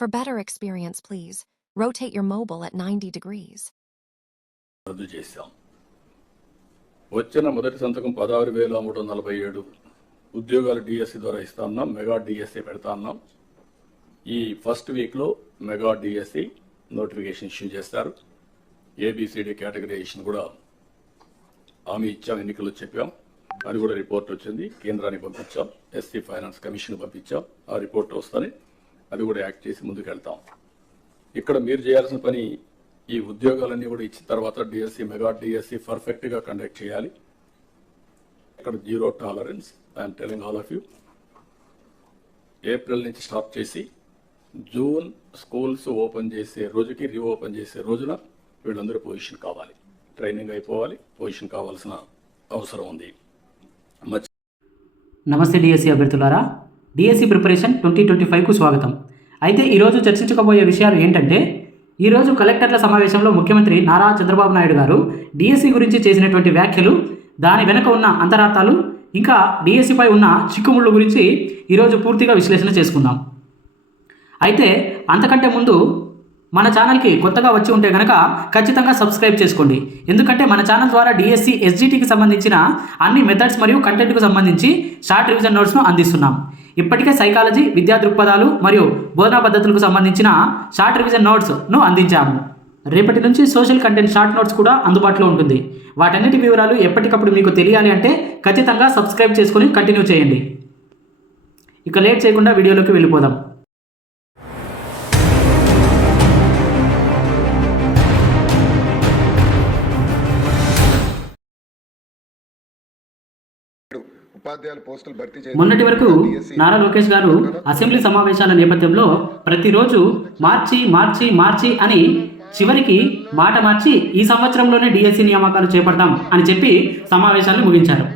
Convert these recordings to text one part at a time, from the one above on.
For better experience, please rotate your mobile at 90 degrees. రద్దు చేశాం. వచ్చిన మొదటి సంతకం 16,347 ఉద్యోగాలు డిఎస్సి ద్వారా ఇస్తా ఉన్నాం. మెగా డిఎస్సి పెడతా ఉన్నాం. ఈ ఫస్ట్ వీక్లో మెగా డిఎస్సి నోటిఫికేషన్ ఇష్యూ చేస్తారు. ఏబిసిడి కేటగరైజేషన్ కూడా హామీ ఇచ్చాం, ఎన్నికల్లో చెప్పాం. అది కూడా రిపోర్ట్ వచ్చింది, కేంద్రానికి పంపించాం, ఎస్సీ ఫైనాన్స్ కమిషన్ పంపించాం. ఆ రిపోర్ట్ వస్తుంది, అది కూడా యాక్ట్ చేసి ముందుకు వెళ్తాం. ఇక్కడ మీరు చేయాల్సిన పని ఈ ఉద్యోగాలన్నీ కూడా ఇచ్చిన తర్వాత డిఎస్సి మెగా డిఎస్సి పర్ఫెక్ట్గా కండక్ట్ చేయాలి. ఇక్కడ zero tolerance. I'm telling all of you. April నుంచి స్టార్ట్ చేసి జూన్ స్కూల్స్ ఓపెన్ చేసే రోజుకి రీఓపెన్ చేసే రోజున వీళ్ళందరూ పొజిషన్ కావాలి, ట్రైనింగ్ అయిపోవాలి, పొజిషన్ కావాల్సిన అవసరం ఉంది. నమస్తే డిఎస్సి అభ్యర్థులారా, డిఎస్సి ప్రిపరేషన్ 2025కు స్వాగతం. అయితే ఈరోజు చర్చించకపోయే విషయాలు ఏంటంటే, ఈరోజు కలెక్టర్ల సమావేశంలో ముఖ్యమంత్రి నారా చంద్రబాబు నాయుడు గారు డిఎస్సి గురించి చేసినటువంటి వ్యాఖ్యలు, దాని వెనుక ఉన్న అంతరార్థాలు, ఇంకా డిఎస్సిపై ఉన్న చిక్కుముళ్ళు గురించి ఈరోజు పూర్తిగా విశ్లేషణ చేసుకుందాం. అయితే అంతకంటే ముందు మన ఛానల్కి కొత్తగా వచ్చి ఉంటే కనుక ఖచ్చితంగా సబ్స్క్రైబ్ చేసుకోండి. ఎందుకంటే మన ఛానల్ ద్వారా డిఎస్సి ఎస్జిటికి సంబంధించిన అన్ని మెథడ్స్ మరియు కంటెంట్కు సంబంధించి షార్ట్ రివిజన్ నోట్స్ను అందిస్తున్నాం. ఇప్పటికే సైకాలజీ, విద్యా దృక్పథాలు మరియు బోధనా పద్ధతులకు సంబంధించిన షార్ట్ రివిజన్ నోట్స్ను అందించాము. రేపటి నుంచి సోషల్ కంటెంట్ షార్ట్ నోట్స్ కూడా అందుబాటులో ఉంటుంది. వాటన్నిటి వివరాలు ఎప్పటికప్పుడు మీకు తెలియాలి అంటే ఖచ్చితంగా సబ్స్క్రైబ్ చేసుకుని కంటిన్యూ చేయండి. ఇక లేట్ చేయకుండా వీడియోలోకి వెళ్ళిపోదాం. మొన్నటి వరకు నారా లోకేష్ గారు అసెంబ్లీ సమావేశాల నేపథ్యంలో ప్రతిరోజు మార్చి అని చివరికి మాట మార్చి ఈ సంవత్సరంలోనే డిఎస్సి నియామకాలు చేపడతాం అని చెప్పి సమావేశాలను ముగించారు.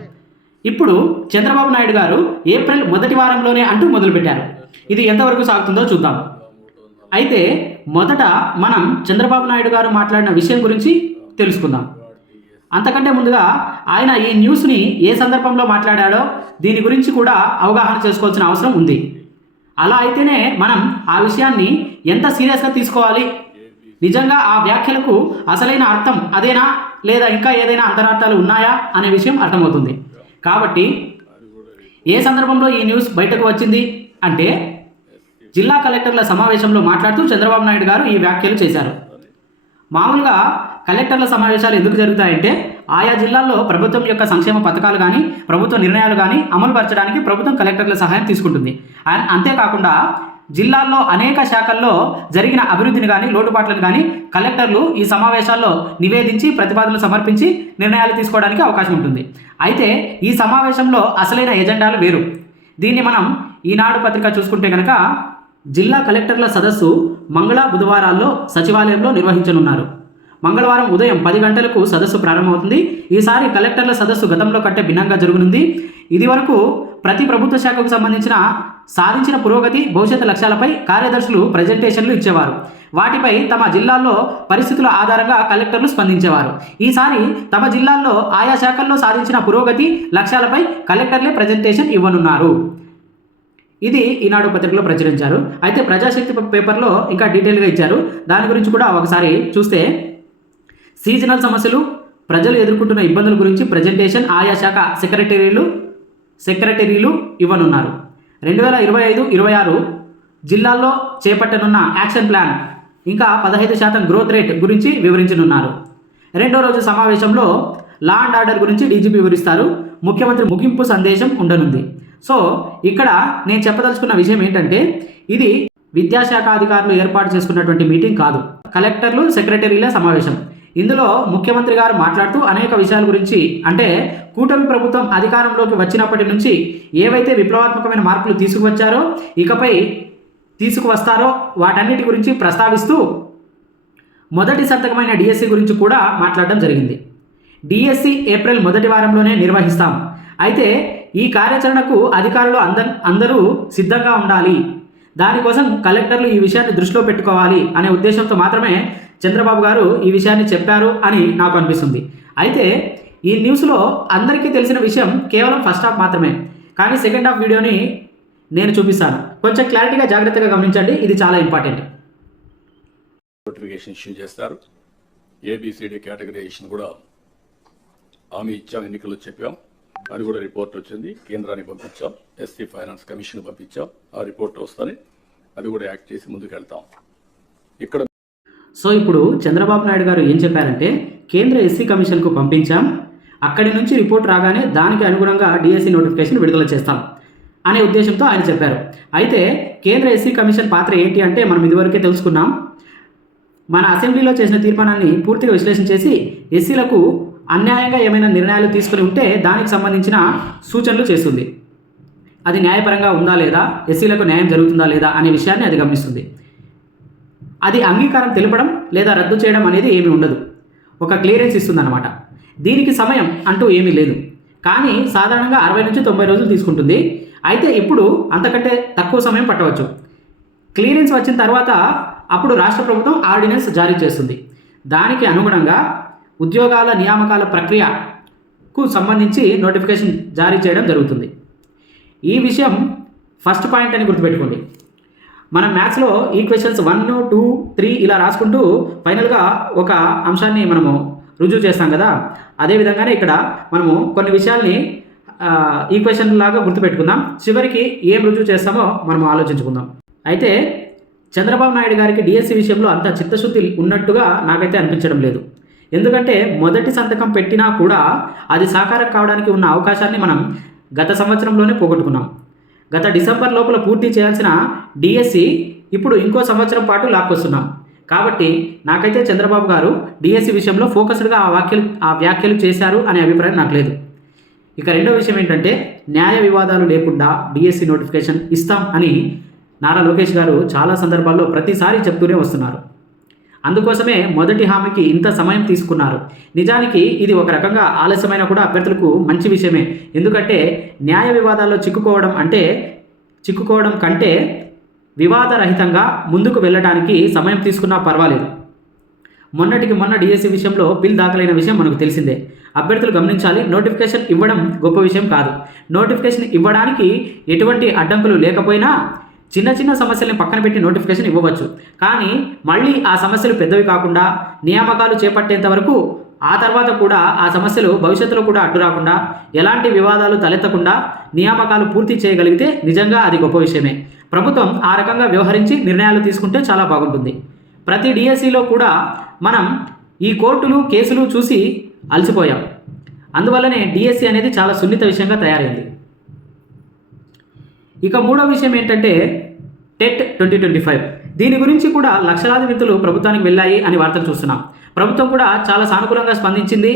ఇప్పుడు చంద్రబాబు నాయుడు గారు ఏప్రిల్ మొదటి వారంలోనే అంటూ మొదలుపెట్టారు. ఇది ఎంతవరకు సాగుతుందో చూద్దాం. అయితే మొదట మనం చంద్రబాబు నాయుడు గారు మాట్లాడిన విషయం గురించి తెలుసుకుందాం. అంతకంటే ముందుగా ఆయన ఈ న్యూస్ని ఏ సందర్భంలో మాట్లాడాడో దీని గురించి కూడా అవగాహన చేసుకోవాల్సిన అవసరం ఉంది. అలా అయితేనే మనం ఆ విషయాన్ని ఎంత సీరియస్గా తీసుకోవాలి, నిజంగా ఆ వ్యాఖ్యలకు అసలైన అర్థం అదేనా లేదా ఇంకా ఏదైనా అంతరార్థాలు ఉన్నాయా అనే విషయం అర్థమవుతుంది. కాబట్టి ఏ సందర్భంలో ఈ న్యూస్ బయటకు వచ్చింది అంటే, జిల్లా కలెక్టర్ల సమావేశంలో మాట్లాడుతూ చంద్రబాబు నాయుడు గారు ఈ వ్యాఖ్యలు చేశారు. మామూలుగా కలెక్టర్ల సమావేశాలు ఎందుకు జరుగుతాయంటే, ఆయా జిల్లాల్లో ప్రభుత్వం యొక్క సంక్షేమ పథకాలు కానీ ప్రభుత్వ నిర్ణయాలు కానీ అమలు పరచడానికి ప్రభుత్వం కలెక్టర్ల సహాయం తీసుకుంటుంది. అంతేకాకుండా జిల్లాల్లో అనేక శాఖల్లో జరిగిన అభివృద్ధిని కానీ లోటుపాట్లను కానీ కలెక్టర్లు ఈ సమావేశాల్లో నివేదించి ప్రతిపాదనలు సమర్పించి నిర్ణయాలు తీసుకోవడానికి అవకాశం ఉంటుంది. అయితే ఈ సమావేశంలో అసలైన ఎజెండాలు వేరు. దీన్ని మనం ఈనాడు పత్రిక చూసుకుంటే కనుక, జిల్లా కలెక్టర్ల సదస్సు మంగళ బుధవారాల్లో సచివాలయంలో నిర్వహించనున్నారు. మంగళవారం ఉదయం 10 గంటలకు సదస్సు ప్రారంభమవుతుంది. ఈసారి కలెక్టర్ల సదస్సు గతంలో కంటే భిన్నంగా జరగనుంది. ఇది వరకు ప్రతి ప్రభుత్వ శాఖకు సంబంధించిన సాధించిన పురోగతి, భవిష్యత్తు లక్ష్యాలపై కార్యదర్శులు ప్రజెంటేషన్లు ఇచ్చేవారు. వాటిపై తమ జిల్లాల్లో పరిస్థితుల ఆధారంగా కలెక్టర్లు స్పందించేవారు. ఈసారి తమ జిల్లాల్లో ఆయా శాఖల్లో సాధించిన పురోగతి, లక్ష్యాలపై కలెక్టర్లే ప్రజెంటేషన్ ఇవ్వనున్నారు. ఇది ఈనాడు పత్రికలో ప్రచురించారు. అయితే ప్రజాశక్తి పేపర్లో ఇంకా డీటెయిల్గా ఇచ్చారు. దాని గురించి కూడా ఒకసారి చూస్తే, సీజనల్ సమస్యలు, ప్రజలు ఎదుర్కొంటున్న ఇబ్బందుల గురించి ప్రజెంటేషన్ ఆయా శాఖ సెక్రటరీలు ఇవ్వనున్నారు. 2025-26 జిల్లాల్లో చేపట్టనున్న యాక్షన్ ప్లాన్, ఇంకా 15% గ్రోత్ రేట్ గురించి వివరించనున్నారు. రెండో రోజు సమావేశంలో లా అండ్ ఆర్డర్ గురించి డీజీపీ వివరిస్తారు. ముఖ్యమంత్రి ముగింపు సందేశం ఉండనుంది. సో ఇక్కడ నేను చెప్పదలుచుకున్న విషయం ఏంటంటే, ఇది విద్యాశాఖ అధికారులు ఏర్పాటు చేసుకున్నటువంటి మీటింగ్ కాదు, కలెక్టర్లు సెక్రటరీల సమావేశం. ఇందులో ముఖ్యమంత్రి గారు మాట్లాడుతూ అనేక విషయాల గురించి, అంటే కూటమి ప్రభుత్వం అధికారంలోకి వచ్చినప్పటి నుంచి ఏవైతే విప్లవాత్మకమైన మార్పులు తీసుకువచ్చారో, ఇకపై తీసుకువస్తారో వాటన్నిటి గురించి ప్రస్తావిస్తూ మొదటి సంతకమైన డిఎస్సి గురించి కూడా మాట్లాడడం జరిగింది. డిఎస్సి ఏప్రిల్ మొదటి వారంలోనే నిర్వహిస్తాం. అయితే ఈ కార్యాచరణకు అధికారులు అందరూ సిద్ధంగా ఉండాలి. దానికోసం కలెక్టర్లు ఈ విషయాన్ని దృష్టిలో పెట్టుకోవాలి అనే ఉద్దేశంతో మాత్రమే చంద్రబాబు గారు ఈ విషయాన్ని చెప్పారు అని నాకు అనిపిస్తుంది. అయితే ఈ న్యూస్లో అందరికీ తెలిసిన విషయం కేవలం ఫస్ట్ హాఫ్ మాత్రమే, కానీ సెకండ్ హాఫ్ వీడియోని నేను చూపిస్తాను. కొంచెం క్లారిటీగా జాగ్రత్తగా గమనించండి, ఇది చాలా ఇంపార్టెంట్. నోటిఫికేషన్ ఇష్యూ చేస్తారు. ఏబిసిడి కేటగరైజేషన్ కూడా హామీ ఇచ్చాం, ఎన్నికల్లో చెప్పాం. అది కూడా రిపోర్ట్ వచ్చింది, కేంద్రానికి పంపించాం, ఎస్సీ ఫైనాన్స్ కమిషన్ పంపించాం. ఆ రిపోర్ట్ వస్తుంది, అది కూడా యాక్ట్ చేసి ముందుకు వెళ్తాం. ఇక్కడ సో ఇప్పుడు చంద్రబాబు నాయుడు గారు ఏం చెప్పారంటే, కేంద్ర ఎస్సీ కమిషన్కు పంపించాం, అక్కడి నుంచి రిపోర్ట్ రాగానే దానికి అనుగుణంగా డిఎస్సి నోటిఫికేషన్ విడుదల చేస్తాం అనే ఉద్దేశంతో ఆయన చెప్పారు. అయితే కేంద్ర ఎస్సీ కమిషన్ పాత్ర ఏంటి అంటే మనం ఇదివరకే తెలుసుకున్నాం. మన అసెంబ్లీలో చేసిన తీర్మానాన్ని పూర్తిగా విశ్లేషణ చేసి ఎస్సీలకు అన్యాయంగా ఏమైనా నిర్ణయాలు తీసుకుని ఉంటే దానికి సంబంధించిన సూచనలు చేస్తుంది. అది న్యాయపరంగా ఉందా లేదా, ఎస్సీలకు న్యాయం జరుగుతుందా లేదా అనే విషయాన్ని అది గమనిస్తుంది. అది అంగీకారం తెలపడం లేదా రద్దు చేయడం అనేది ఏమీ ఉండదు, ఒక క్లియరెన్స్ ఇస్తుందన్నమాట. దీనికి సమయం అంటూ ఏమీ లేదు, కానీ సాధారణంగా 60 నుంచి 90 రోజులు తీసుకుంటుంది. అయితే ఇప్పుడు అంతకంటే తక్కువ సమయం పట్టవచ్చు. క్లియరెన్స్ వచ్చిన తర్వాత అప్పుడు రాష్ట్ర ప్రభుత్వం ఆర్డినెన్స్ జారీ చేస్తుంది. దానికి అనుగుణంగా ఉద్యోగాల నియామకాల ప్రక్రియకు సంబంధించి నోటిఫికేషన్ జారీ చేయడం జరుగుతుంది. ఈ విషయం ఫస్ట్ పాయింట్ అని గుర్తుపెట్టుకోండి. మనం మ్యాథ్స్లో ఈక్వేషన్స్ 1, 2, 3 ఇలా రాసుకుంటూ ఫైనల్గా ఒక అంశాన్ని మనము రుజువు చేస్తాం కదా, అదేవిధంగానే ఇక్కడ మనము కొన్ని విషయాల్ని ఈక్వేషన్ లాగా గుర్తుపెట్టుకుందాం. చివరికి ఏం రుజువు చేస్తామో మనం ఆలోచించుకుందాం. అయితే చంద్రబాబు నాయుడు గారికి డిఎస్సి విషయంలో అంత చిత్తశుద్ధి ఉన్నట్టుగా నాకైతే అనిపించడం లేదు. ఎందుకంటే మొదటి సంతకం పెట్టినా కూడా అది సాకారం కావడానికి ఉన్న అవకాశాన్ని మనం గత సంవత్సరంలోనే పోగొట్టుకున్నాం. గత డిసెంబర్ లోపల పూర్తి చేయాల్సిన డిఎస్సి ఇప్పుడు ఇంకో సంవత్సరం పాటు లాక్కొస్తున్నాం. కాబట్టి నాకైతే చంద్రబాబు గారు డిఎస్సి విషయంలో ఫోకస్డ్గా ఆ వ్యాఖ్యలు చేశారు అనే అభిప్రాయం నాకు లేదు. ఇక రెండో విషయం ఏంటంటే, న్యాయ వివాదాలు లేకుండా డిఎస్సి నోటిఫికేషన్ ఇస్తాం అని నారా లోకేష్ గారు చాలా సందర్భాల్లో ప్రతిసారి చెప్తూనే వస్తున్నారు. అందుకోసమే మొదటి హామీకి ఇంత సమయం తీసుకున్నారు. నిజానికి ఇది ఒక రకంగా ఆలస్యమైన కూడా అభ్యర్థులకు మంచి విషయమే. ఎందుకంటే న్యాయ వివాదాల్లో చిక్కుకోవడం కంటే వివాదరహితంగా ముందుకు వెళ్ళడానికి సమయం తీసుకున్నా పర్వాలేదు. మొన్నటికి మొన్న డిఎస్సి విషయంలో బిల్ దాఖలైన విషయం మనకు తెలిసిందే. అభ్యర్థులు గమనించాలి, నోటిఫికేషన్ ఇవ్వడం గొప్ప విషయం కాదు. నోటిఫికేషన్ ఇవ్వడానికి ఎటువంటి అడ్డంకులు లేకపోయినా చిన్న చిన్న సమస్యల్ని పక్కన పెట్టి నోటిఫికేషన్ ఇవ్వవచ్చు. కానీ మళ్ళీ ఆ సమస్యలు పెద్దవి కాకుండా నియామకాలు చేపట్టేంత వరకు, ఆ తర్వాత కూడా ఆ సమస్యలు భవిష్యత్తులో కూడా అడ్డు రాకుండా, ఎలాంటి వివాదాలు తలెత్తకుండా నియామకాలు పూర్తి చేయగలిగితే నిజంగా అది గొప్ప విషయమే. ప్రభుత్వం ఆ రకంగా వ్యవహరించి నిర్ణయాలు తీసుకుంటే చాలా బాగుంటుంది. ప్రతి డిఎస్సిలో కూడా మనం ఈ కోర్టులు కేసులు చూసి అలసిపోయాం. అందువల్లనే డిఎస్సి అనేది చాలా సున్నిత విషయంగా తయారైంది. ఇక మూడో విషయం ఏంటంటే టెట్ 2025. దీని గురించి కూడా లక్షలాది వింతులు ప్రభుత్వానికి వెళ్ళాయి అని వార్తలు చూస్తున్నాం. ప్రభుత్వం కూడా చాలా సానుకూలంగా స్పందించింది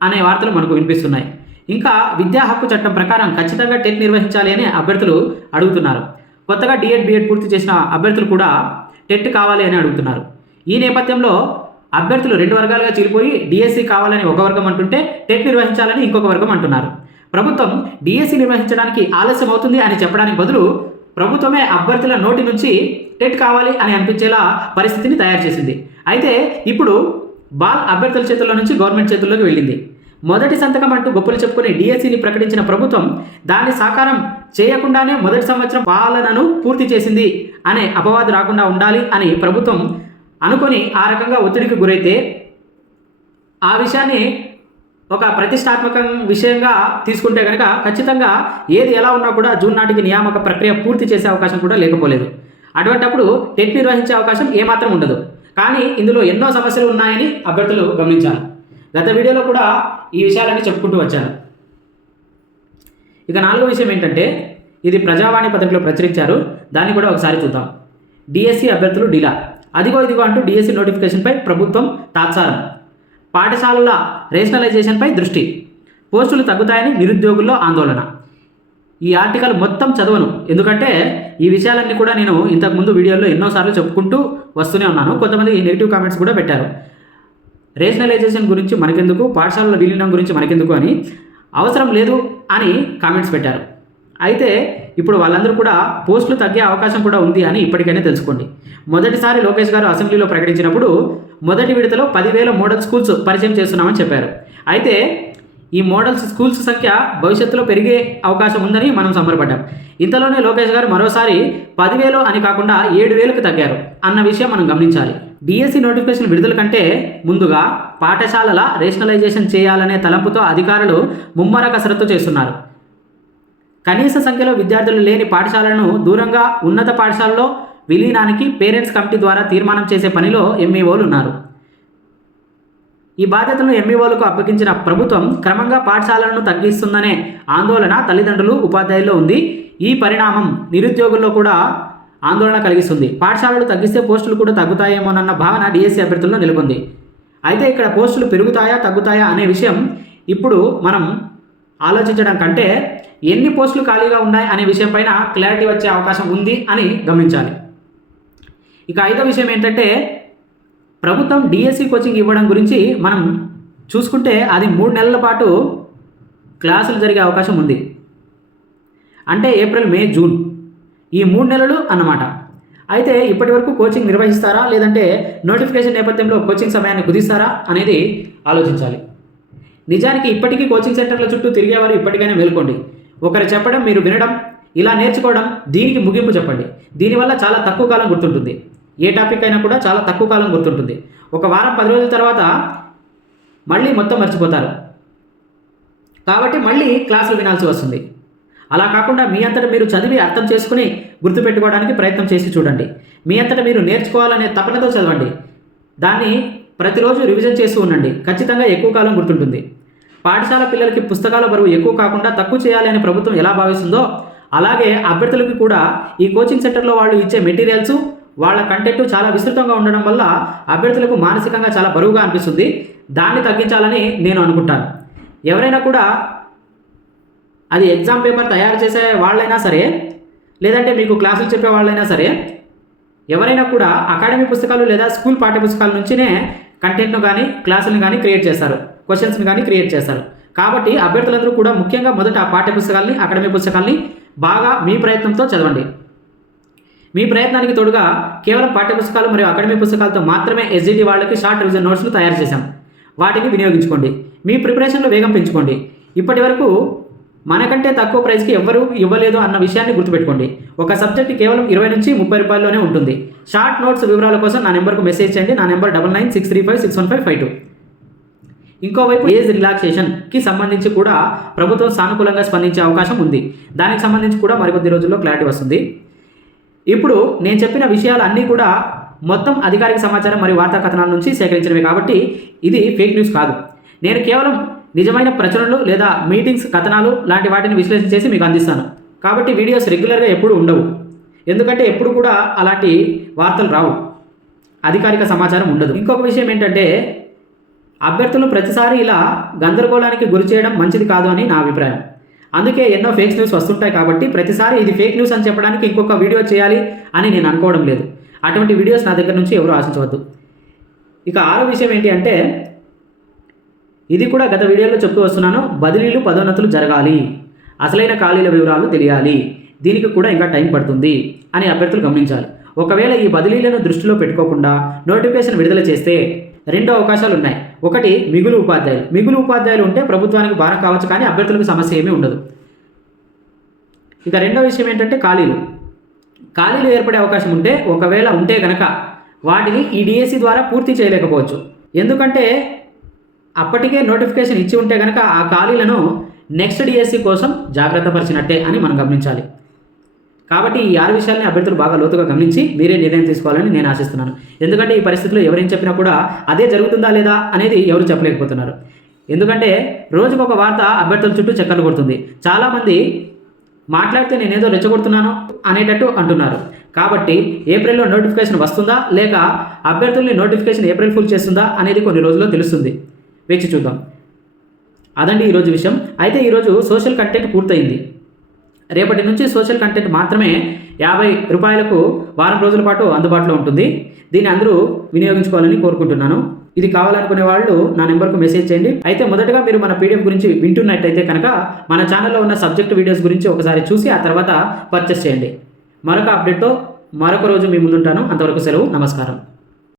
అనే వార్తలు మనకు వినిపిస్తున్నాయి. ఇంకా విద్యా హక్కు చట్టం ప్రకారం ఖచ్చితంగా టెట్ నిర్వహించాలి అని అభ్యర్థులు అడుగుతున్నారు. కొత్తగా డిఎడ్ పూర్తి చేసిన అభ్యర్థులు కూడా టెట్ కావాలి అని అడుగుతున్నారు. ఈ నేపథ్యంలో అభ్యర్థులు 2 వర్గాలుగా చీలిపోయి డిఎస్సి కావాలని ఒక వర్గం అంటుంటే టెట్ నిర్వహించాలని ఇంకొక వర్గం అంటున్నారు. ప్రభుత్వం డిఎస్సి నిర్వహించడానికి ఆలస్యం అవుతుంది అని చెప్పడానికి బదులు ప్రభుత్వమే అభ్యర్థుల నోటి నుంచి టెట్ కావాలి అని అనిపించేలా పరిస్థితిని తయారు చేసింది. అయితే ఇప్పుడు బాల్ అభ్యర్థుల చేతుల్లో నుంచి గవర్నమెంట్ చేతుల్లోకి వెళ్ళింది. మొదటి సంతకం అంటూ గొప్పలు చెప్పుకుని డిఎస్సిని ప్రకటించిన ప్రభుత్వం దాన్ని సాకారం చేయకుండానే మొదటి సంవత్సరం పాలనను పూర్తి చేసింది అనే అపవాదు రాకుండా ఉండాలి అని ప్రభుత్వం అనుకొని ఆ రకంగా ఒత్తిడికి గురైతే ఆ విషయాన్ని ఒక ప్రతిష్టాత్మక విషయంగా తీసుకుంటే కనుక ఖచ్చితంగా ఏది ఎలా ఉన్నా కూడా జూన్ నాటికి నియామక ప్రక్రియ పూర్తి చేసే అవకాశం కూడా లేకపోలేదు. అటువంటప్పుడు టెట్ నిర్వహించే అవకాశం ఏమాత్రం ఉండదు. కానీ ఇందులో ఎన్నో సమస్యలు ఉన్నాయని అభ్యర్థులు గమనించాలి. గత వీడియోలో కూడా ఈ విషయాలన్నీ చెప్పుకుంటూ వచ్చాను. ఇక నాలుగో విషయం ఏంటంటే, ఇది ప్రజావాణి పత్రికలో ప్రచురించారు, దాన్ని కూడా ఒకసారి చూద్దాం. డిఎస్సి అభ్యర్థులు డిలా, అదిగో ఇదిగో అంటూ డిఎస్సి నోటిఫికేషన్పై ప్రభుత్వం తాత్సారం, పాఠశాలల రేషనలైజేషన్పై దృష్టి, పోస్టులు తగ్గుతాయని నిరుద్యోగుల్లో ఆందోళన. ఈ ఆర్టికల్ మొత్తం చదవను, ఎందుకంటే ఈ విషయాలన్నీ కూడా నేను ఇంతకుముందు వీడియోలో ఎన్నోసార్లు చెప్పుకుంటూ వస్తూనే ఉన్నాను. కొంతమంది నెగిటివ్ కామెంట్స్ కూడా పెట్టారు. రేషనలైజేషన్ గురించి మనకెందుకు, పాఠశాలల విలీనం గురించి మనకెందుకు అని, అవసరం లేదు అని కామెంట్స్ పెట్టారు. అయితే ఇప్పుడు వాళ్ళందరూ కూడా పోస్టులు తగ్గే అవకాశం కూడా ఉంది అని ఇప్పటికైనా తెలుసుకోండి. మొదటిసారి లోకేష్ గారు అసెంబ్లీలో ప్రకటించినప్పుడు మొదటి విడతలో 10,000 మోడల్ స్కూల్స్ పరిచయం చేస్తున్నామని చెప్పారు. అయితే ఈ మోడల్స్ స్కూల్స్ సంఖ్య భవిష్యత్తులో పెరిగే అవకాశం ఉందని మనం సంబరపడ్డాం. ఇంతలోనే లోకేష్ గారు మరోసారి 10,000 అని కాకుండా 7,000కు తగ్గారు అన్న విషయం మనం గమనించాలి. డిఎస్సి నోటిఫికేషన్ విడుదల కంటే ముందుగా పాఠశాలల రేషనలైజేషన్ చేయాలనే తలంపుతో అధికారులు ముమ్మర కసరత్తు చేస్తున్నారు. కనీస సంఖ్యలో విద్యార్థులు లేని పాఠశాలను దూరంగా ఉన్నత పాఠశాలలో విలీనానికి పేరెంట్స్ కమిటీ ద్వారా తీర్మానం చేసే పనిలో ఎంఈఓలు ఉన్నారు. ఈ బాధ్యతలను ఎంఈఓలకు అప్పగించిన ప్రభుత్వం క్రమంగా పాఠశాలలను తగ్గిస్తుందనే ఆందోళన తల్లిదండ్రులు, ఉపాధ్యాయుల్లో ఉంది. ఈ పరిణామం నిరుద్యోగుల్లో కూడా ఆందోళన కలిగిస్తుంది. పాఠశాలలు తగ్గిస్తే పోస్టులు కూడా తగ్గుతాయేమోనన్న భావన డిఎస్సి అభ్యర్థుల్లో నెలకొంది. అయితే ఇక్కడ పోస్టులు పెరుగుతాయా తగ్గుతాయా అనే విషయం ఇప్పుడు మనం ఆలోచించడం కంటే ఎన్ని పోస్టులు ఖాళీగా ఉన్నాయి అనే విషయం పైన క్లారిటీ వచ్చే అవకాశం ఉంది అని గమనించాలి. ఇక ఐదో విషయం ఏంటంటే ప్రభుత్వం డిఎస్సి కోచింగ్ ఇవ్వడం గురించి మనం చూసుకుంటే అది 3 నెలల పాటు క్లాసులు జరిగే అవకాశం ఉంది. అంటే ఏప్రిల్, మే, జూన్ ఈ 3 నెలలు అన్నమాట. అయితే ఇప్పటి వరకు కోచింగ్ నిర్వహిస్తారా లేదంటే నోటిఫికేషన్ నేపథ్యంలో కోచింగ్ సమయాన్ని కుదిస్తారా అనేది ఆలోచించాలి. నిజానికి ఇప్పటికీ కోచింగ్ సెంటర్ల చుట్టూ తిరిగేవారు ఇప్పటికైనా మేల్కోండి. ఒకరు చెప్పడం మీరు వినడం, ఇలా నేర్చుకోవడం, దీనికి ముగింపు చెప్పండి. దీనివల్ల చాలా తక్కువ కాలం గుర్తుంటుంది. ఏ టాపిక్ అయినా కూడా చాలా తక్కువ కాలం గుర్తుంటుంది. ఒక వారం 10 రోజుల తర్వాత మళ్ళీ మొత్తం మర్చిపోతారు. కాబట్టి మళ్ళీ క్లాసులు వినాల్సి వస్తుంది. అలా కాకుండా మీ అంతటా మీరు చదివి అర్థం చేసుకుని గుర్తుపెట్టుకోవడానికి ప్రయత్నం చేసి చూడండి. మీ అంతటా మీరు నేర్చుకోవాలనే తపనతో చదవండి. దాన్ని ప్రతిరోజు రివిజన్ చేస్తూ ఉండండి. ఖచ్చితంగా ఎక్కువ కాలం గుర్తుంటుంది. పాఠశాల పిల్లలకి పుస్తకాల బరువు ఎక్కువ కాకుండా తక్కువ చేయాలి అని ప్రభుత్వం ఎలా భావిస్తుందో అలాగే అభ్యర్థులకి కూడా ఈ కోచింగ్ సెంటర్లో వాళ్ళు ఇచ్చే మెటీరియల్స్, వాళ్ళ కంటెంట్ చాలా విస్తృతంగా ఉండడం వల్ల అభ్యర్థులకు మానసికంగా చాలా బరువుగా అనిపిస్తుంది. దాన్ని తగ్గించాలని నేను అనుకుంటాను. ఎవరైనా కూడా అది ఎగ్జామ్ పేపర్ తయారు చేసే వాళ్ళైనా సరే లేదంటే మీకు క్లాసులు చెప్పే వాళ్ళైనా సరే ఎవరైనా కూడా అకాడమీ పుస్తకాలు లేదా స్కూల్ పాఠ్య పుస్తకాల నుంచినే కంటెంట్ను కానీ క్లాసులను కానీ క్రియేట్ చేస్తారు, క్వశ్చన్స్ని కానీ క్రియేట్ చేస్తారు. కాబట్టి అభ్యర్థులందరూ కూడా ముఖ్యంగా మొదట ఆ పాఠ్య పుస్తకాలని, అకాడమీ పుస్తకాలని బాగా మీ ప్రయత్నంతో చదవండి. మీ ప్రయత్నానికి తోడుగా కేవలం పాఠ్య పుస్తకాలు మరియు అకాడమీ పుస్తకాలతో మాత్రమే ఎస్జిటి వాళ్ళకి షార్ట్ రివిజన్ నోట్స్ను తయారు చేశాం. వాటిని వినియోగించుకోండి. మీ ప్రిపరేషన్లో వేగం పెంచుకోండి. ఇప్పటి వరకు మనకంటే తక్కువ ప్రైస్కి ఎవ్వరూ ఇవ్వలేదు అన్న విషయాన్ని గుర్తుపెట్టుకోండి. ఒక సబ్జెక్ట్ కేవలం 20 నుంచి 30 రూపాయల్లోనే ఉంటుంది. షార్ట్ నోట్స్ వివరాల కోసం నా నెంబర్కు మెసేజ్ చేయండి. నా నెంబర్ 9963561552. ఇంకోవైపు ఏజ్ రిలాక్సేషన్కి సంబంధించి కూడా ప్రభుత్వం సానుకూలంగా స్పందించే అవకాశం ఉంది. దానికి సంబంధించి కూడా మరికొద్ది రోజుల్లో క్లారిటీ వస్తుంది. ఇప్పుడు నేను చెప్పిన విషయాలు అన్నీ కూడా మొత్తం అధికారిక సమాచారం మరియు వార్తా కథనాల నుంచి సేకరించినవి కాబట్టి ఇది ఫేక్ న్యూస్ కాదు. నేను కేవలం నిజమైన ప్రచురణలు లేదా మీటింగ్స్, కథనాలు లాంటి వాటిని విశ్లేషణ చేసి మీకు అందిస్తాను. కాబట్టి వీడియోస్ రెగ్యులర్గా ఎప్పుడు ఉండవు. ఎందుకంటే ఎప్పుడు కూడా అలాంటి వార్తలు రావు, అధికారిక సమాచారం ఉండదు. ఇంకొక విషయం ఏంటంటే అభ్యర్థులు ప్రతిసారి ఇలా గందరగోళానికి గురి చేయడం మంచిది కాదు అని నా అభిప్రాయం. అందుకే ఎన్నో ఫేక్ న్యూస్ వస్తుంటాయి. కాబట్టి ప్రతిసారి ఇది ఫేక్ న్యూస్ అని చెప్పడానికి ఇంకొక వీడియో చేయాలి అని నేను అనుకోవడం లేదు. అటువంటి వీడియోస్ నా దగ్గర నుంచి ఎవరు ఆశించవద్దు. ఇక 6వ విషయం ఏంటి అంటే ఇది కూడా గత వీడియోలో చెప్తూ వస్తున్నాను. బదిలీలు, పదోన్నతులు జరగాలి, అసలైన ఖాళీల వివరాలు తెలియాలి. దీనికి కూడా ఇంకా టైం పడుతుంది అని అభ్యర్థులు గమనించాలి. ఒకవేళ ఈ బదిలీలను దృష్టిలో పెట్టుకోకుండా నోటిఫికేషన్ విడుదల చేస్తే 2 అవకాశాలు ఉన్నాయి. ఒకటి మిగులు ఉపాధ్యాయులు. మిగులు ఉపాధ్యాయులు ఉంటే ప్రభుత్వానికి భారం కావచ్చు, కానీ అభ్యర్థులకు సమస్య ఏమీ ఉండదు. ఇక 2వ విషయం ఏంటంటే ఖాళీలు ఏర్పడే అవకాశం ఉంటే, ఒకవేళ ఉంటే కనుక వాటిని ఈ డిఎస్సి ద్వారా పూర్తి చేయలేకపోవచ్చు. ఎందుకంటే అప్పటికే నోటిఫికేషన్ ఇచ్చి ఉంటే కనుక ఆ ఖాళీలను నెక్స్ట్ డిఎస్సి కోసం జాగ్రత్త పరిచినట్టే అని మనం గమనించాలి. కాబట్టి ఈ 6 విషయాలని అభ్యర్థులు బాగా లోతుగా గమనించి మీరే నిర్ణయం తీసుకోవాలని నేను ఆశిస్తున్నాను. ఎందుకంటే ఈ పరిస్థితిలో ఎవరేం చెప్పినా కూడా అదే జరుగుతుందా లేదా అనేది ఎవరు చెప్పలేకపోతున్నారు. ఎందుకంటే రోజుకొక వార్త అభ్యర్థుల చుట్టూ చక్కర్లు కొడుతుంది. చాలామంది మాట్లాడితే నేనేదో రెచ్చగొడుతున్నాను అనేటట్టు అంటున్నారు. కాబట్టి ఏప్రిల్లో నోటిఫికేషన్ వస్తుందా లేక అభ్యర్థుల్ని నోటిఫికేషన్ ఏప్రిల్ ఫుల్ చేస్తుందా అనేది కొన్ని రోజుల్లో తెలుస్తుంది. వేచి చూద్దాం. అదండి ఈరోజు విషయం. అయితే ఈరోజు సోషల్ కంటెంట్ పూర్తయింది. రేపటి నుంచి సోషల్ కంటెంట్ మాత్రమే 50 రూపాయలకు వారం రోజుల పాటు అందుబాటులో ఉంటుంది. దీన్ని అందరూ వినియోగించుకోవాలని కోరుకుంటున్నాను. ఇది కావాలనుకునే వాళ్ళు నా నెంబర్కు మెసేజ్ చేయండి. అయితే మొదటగా మీరు మన పీడిఎఫ్ గురించి వింటున్నట్టయితే కనుక మన ఛానల్లో ఉన్న సబ్జెక్ట్ వీడియోస్ గురించి ఒకసారి చూసి ఆ తర్వాత పర్చేస్ చేయండి. మరొక అప్డేట్తో మరొక రోజు మీ ముందుంటాను. అంతవరకు సెలవు. నమస్కారం.